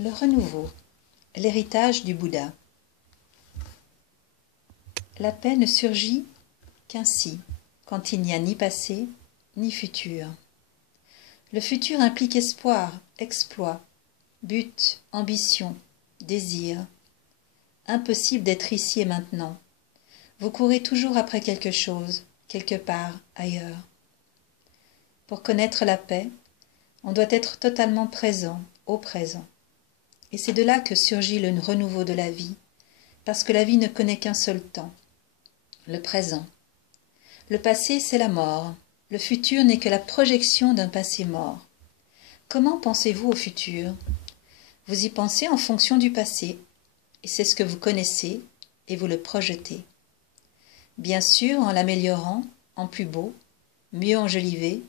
Le renouveau, l'héritage du Bouddha. La paix ne surgit qu'ainsi, quand il n'y a ni passé, ni futur. Le futur implique espoir, exploit, but, ambition, désir. Impossible d'être ici et maintenant. Vous courez toujours après quelque chose, quelque part, ailleurs. Pour connaître la paix, on doit être totalement présent, au présent. Et c'est de là que surgit le renouveau de la vie, parce que la vie ne connaît qu'un seul temps, le présent. Le passé, c'est la mort. Le futur n'est que la projection d'un passé mort. Comment pensez-vous au futur? Vous y pensez en fonction du passé, et c'est ce que vous connaissez, et vous le projetez. Bien sûr, en l'améliorant, en plus beau, mieux enjolivé,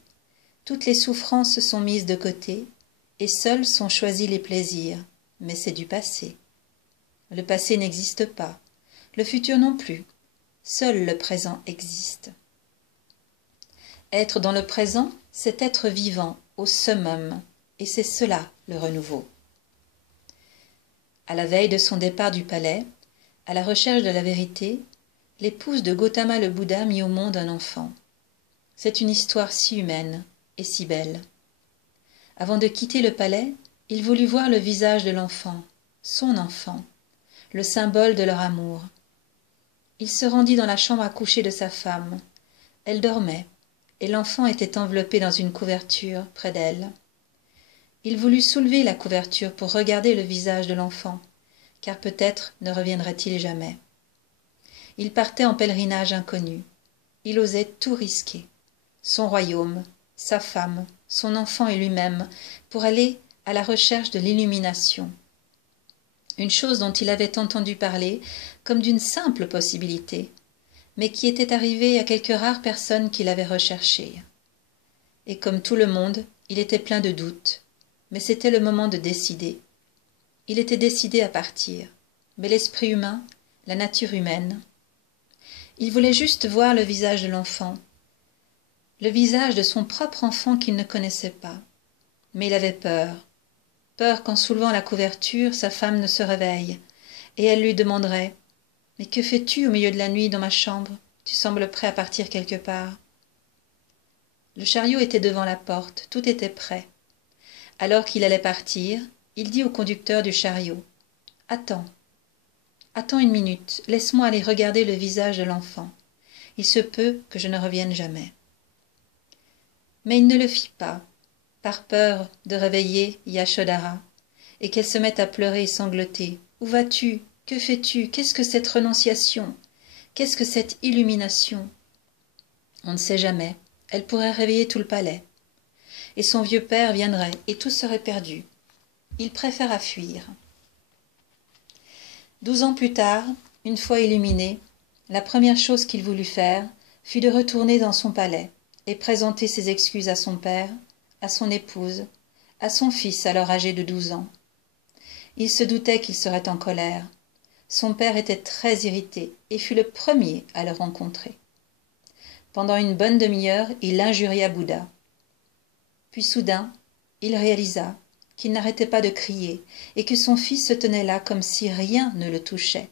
toutes les souffrances sont mises de côté, et seuls sont choisis les plaisirs, mais c'est du passé. Le passé n'existe pas, le futur non plus, seul le présent existe. Être dans le présent, c'est être vivant au summum, et c'est cela le renouveau. À la veille de son départ du palais, à la recherche de la vérité, l'épouse de Gautama le Bouddha mit au monde un enfant. C'est une histoire si humaine et si belle. Avant de quitter le palais, il voulut voir le visage de l'enfant, son enfant, le symbole de leur amour. Il se rendit dans la chambre à coucher de sa femme. Elle dormait, et l'enfant était enveloppé dans une couverture près d'elle. Il voulut soulever la couverture pour regarder le visage de l'enfant, car peut-être ne reviendrait-il jamais. Il partait en pèlerinage inconnu. Il osait tout risquer. Son royaume, sa femme, son enfant et lui-même, pour aller à la recherche de l'illumination. Une chose dont il avait entendu parler comme d'une simple possibilité, mais qui était arrivée à quelques rares personnes qui l'avaient recherchée. Et comme tout le monde, il était plein de doutes, mais c'était le moment de décider. Il était décidé à partir, mais l'esprit humain, la nature humaine. Il voulait juste voir le visage de l'enfant, le visage de son propre enfant qu'il ne connaissait pas. Mais il avait peur. Peur qu'en soulevant la couverture, sa femme ne se réveille, et elle lui demanderait « Mais que fais-tu au milieu de la nuit dans ma chambre? Tu sembles prêt à partir quelque part. » Le chariot était devant la porte, tout était prêt. Alors qu'il allait partir, il dit au conducteur du chariot « Attends. Attends une minute, laisse-moi aller regarder le visage de l'enfant. Il se peut que je ne revienne jamais. » Mais il ne le fit pas, par peur de réveiller Yashodhara, et qu'elle se mette à pleurer et sangloter. « Où vas-tu? Que fais-tu? Qu'est-ce que cette renonciation? Qu'est-ce que cette illumination ?» On ne sait jamais, elle pourrait réveiller tout le palais. Et son vieux père viendrait, et tout serait perdu. Il préféra fuir. 12 ans plus tard, une fois illuminé, la première chose qu'il voulut faire fut de retourner dans son palais et présenter ses excuses à son père, à son épouse, à son fils alors âgé de 12 ans. Il se doutait qu'il serait en colère. Son père était très irrité et fut le premier à le rencontrer. Pendant une bonne demi-heure, il injuria Bouddha. Puis soudain, il réalisa qu'il n'arrêtait pas de crier et que son fils se tenait là comme si rien ne le touchait,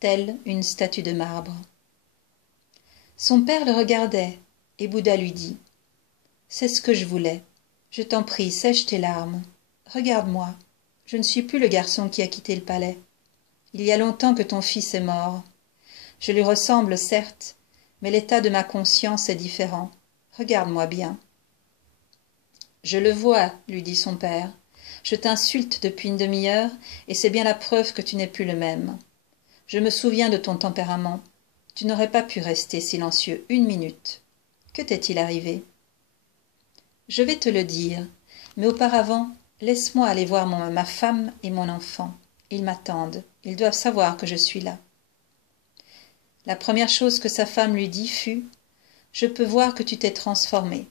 telle une statue de marbre. Son père le regardait et Bouddha lui dit « C'est ce que je voulais. Je t'en prie, sèche tes larmes. Regarde-moi. Je ne suis plus le garçon qui a quitté le palais. Il y a longtemps que ton fils est mort. Je lui ressemble, certes, mais l'état de ma conscience est différent. Regarde-moi bien. » « Je le vois, lui dit son père. Je t'insulte depuis une demi-heure, et c'est bien la preuve que tu n'es plus le même. Je me souviens de ton tempérament. Tu n'aurais pas pu rester silencieux une minute. Que t'est-il arrivé? Je vais te le dire, mais auparavant, laisse-moi aller voir ma femme et mon enfant. Ils m'attendent. Ils doivent savoir que je suis là. La première chose que sa femme lui dit fut « Je peux voir que tu t'es transformé.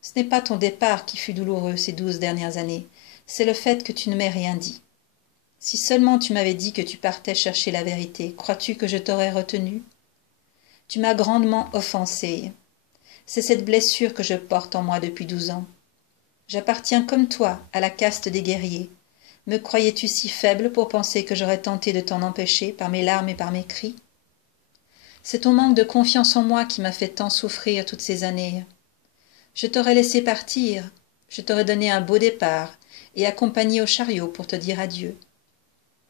Ce n'est pas ton départ qui fut douloureux ces 12 dernières années, c'est le fait que tu ne m'aies rien dit. Si seulement tu m'avais dit que tu partais chercher la vérité, crois-tu que je t'aurais retenu? Tu m'as grandement offensée. C'est cette blessure que je porte en moi depuis 12 ans. J'appartiens comme toi à la caste des guerriers. Me croyais-tu si faible pour penser que j'aurais tenté de t'en empêcher par mes larmes et par mes cris? C'est ton manque de confiance en moi qui m'a fait tant souffrir toutes ces années. Je t'aurais laissé partir, je t'aurais donné un beau départ et accompagné au chariot pour te dire adieu.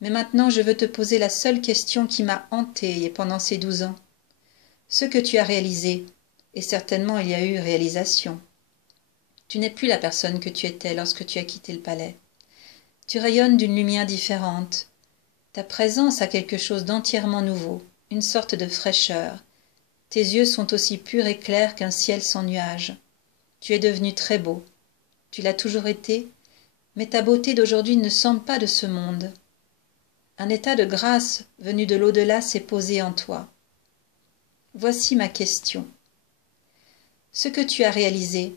Mais maintenant je veux te poser la seule question qui m'a hantée pendant ces 12 ans. Ce que tu as réalisé, et certainement il y a eu réalisation. Tu n'es plus la personne que tu étais lorsque tu as quitté le palais. Tu rayonnes d'une lumière différente. Ta présence a quelque chose d'entièrement nouveau, une sorte de fraîcheur. Tes yeux sont aussi purs et clairs qu'un ciel sans nuages. Tu es devenu très beau. Tu l'as toujours été, mais ta beauté d'aujourd'hui ne semble pas de ce monde. Un état de grâce venu de l'au-delà s'est posé en toi. Voici ma question. Ce que tu as réalisé,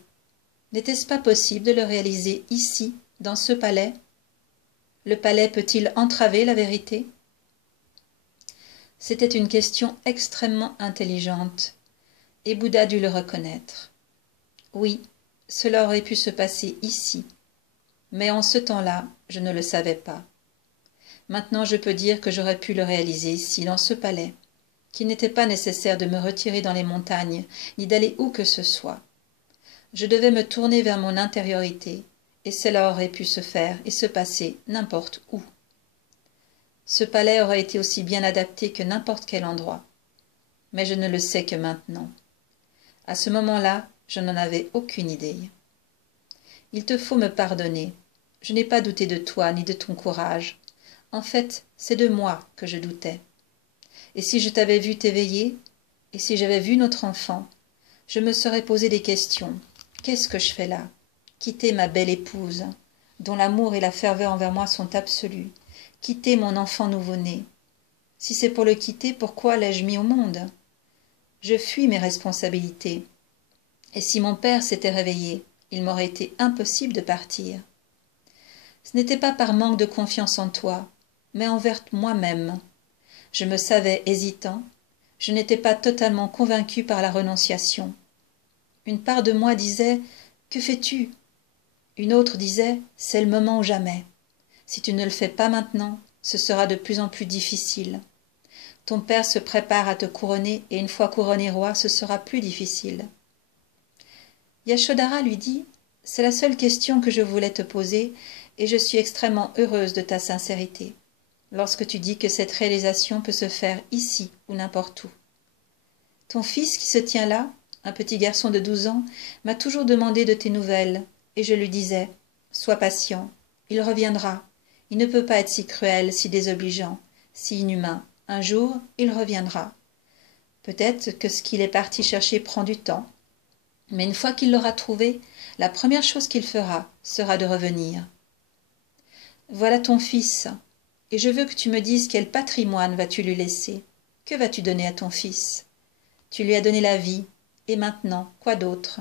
n'était-ce pas possible de le réaliser ici, dans ce palais? Le palais peut-il entraver la vérité? C'était une question extrêmement intelligente, et Bouddha dut le reconnaître. Oui, cela aurait pu se passer ici, mais en ce temps-là, je ne le savais pas. Maintenant je peux dire que j'aurais pu le réaliser ici, dans ce palais, qu'il n'était pas nécessaire de me retirer dans les montagnes, ni d'aller où que ce soit. Je devais me tourner vers mon intériorité, et cela aurait pu se faire et se passer n'importe où. Ce palais aurait été aussi bien adapté que n'importe quel endroit. Mais je ne le sais que maintenant. À ce moment-là, je n'en avais aucune idée. Il te faut me pardonner. Je n'ai pas douté de toi ni de ton courage. En fait, c'est de moi que je doutais. Et si je t'avais vu t'éveiller, et si j'avais vu notre enfant, je me serais posé des questions. Qu'est-ce que je fais là? Quitter ma belle épouse, dont l'amour et la ferveur envers moi sont absolus. Quitter mon enfant nouveau-né. Si c'est pour le quitter, pourquoi l'ai-je mis au monde? Je fuis mes responsabilités. Et si mon père s'était réveillé, il m'aurait été impossible de partir. Ce n'était pas par manque de confiance en toi, mais envers moi-même. Je me savais hésitant, je n'étais pas totalement convaincu par la renonciation. Une part de moi disait « Que fais-tu » Une autre disait « C'est le moment ou jamais. Si tu ne le fais pas maintenant, ce sera de plus en plus difficile. Ton père se prépare à te couronner et une fois couronné roi, ce sera plus difficile. » Yashodhara lui dit « C'est la seule question que je voulais te poser et je suis extrêmement heureuse de ta sincérité, lorsque tu dis que cette réalisation peut se faire ici ou n'importe où. Ton fils qui se tient là, un petit garçon de 12 ans, m'a toujours demandé de tes nouvelles, et je lui disais « Sois patient, il reviendra, il ne peut pas être si cruel, si désobligeant, si inhumain, un jour il reviendra. Peut-être que ce qu'il est parti chercher prend du temps, mais une fois qu'il l'aura trouvé, la première chose qu'il fera sera de revenir. Voilà ton fils, et je veux que tu me dises quel patrimoine vas-tu lui laisser. Que vas-tu donner à ton fils? Tu lui as donné la vie, et maintenant, quoi d'autre? »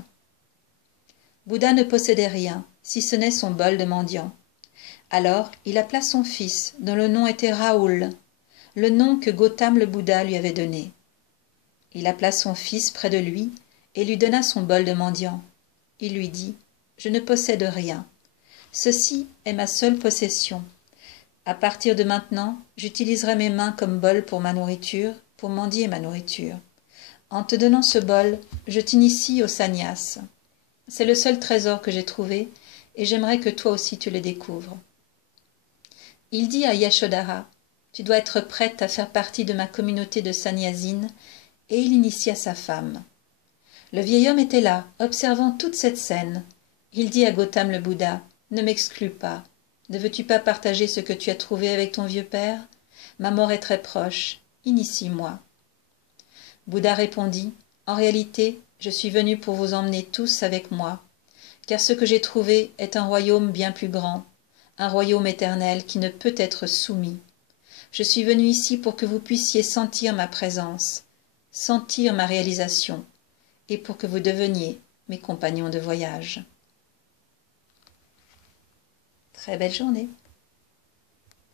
Bouddha ne possédait rien, si ce n'est son bol de mendiant. Alors il appela son fils, dont le nom était Raoul, le nom que Gautam le Bouddha lui avait donné. Il appela son fils près de lui et lui donna son bol de mendiant. Il lui dit « Je ne possède rien. Ceci est ma seule possession. À partir de maintenant, j'utiliserai mes mains comme bol pour ma nourriture, pour mendier ma nourriture. En te donnant ce bol, je t'initie au sannyas. C'est le seul trésor que j'ai trouvé, et j'aimerais que toi aussi tu le découvres. » Il dit à Yashodhara, « Tu dois être prête à faire partie de ma communauté de sannyasines, et il initia sa femme. Le vieil homme était là, observant toute cette scène. Il dit à Gautam le Bouddha, « Ne m'exclus pas. Ne veux-tu pas partager ce que tu as trouvé avec ton vieux père? Ma mort est très proche. Initie-moi. » Bouddha répondit, « En réalité, je suis venu pour vous emmener tous avec moi, car ce que j'ai trouvé est un royaume bien plus grand, un royaume éternel qui ne peut être soumis. Je suis venu ici pour que vous puissiez sentir ma présence, sentir ma réalisation, et pour que vous deveniez mes compagnons de voyage. » Très belle journée.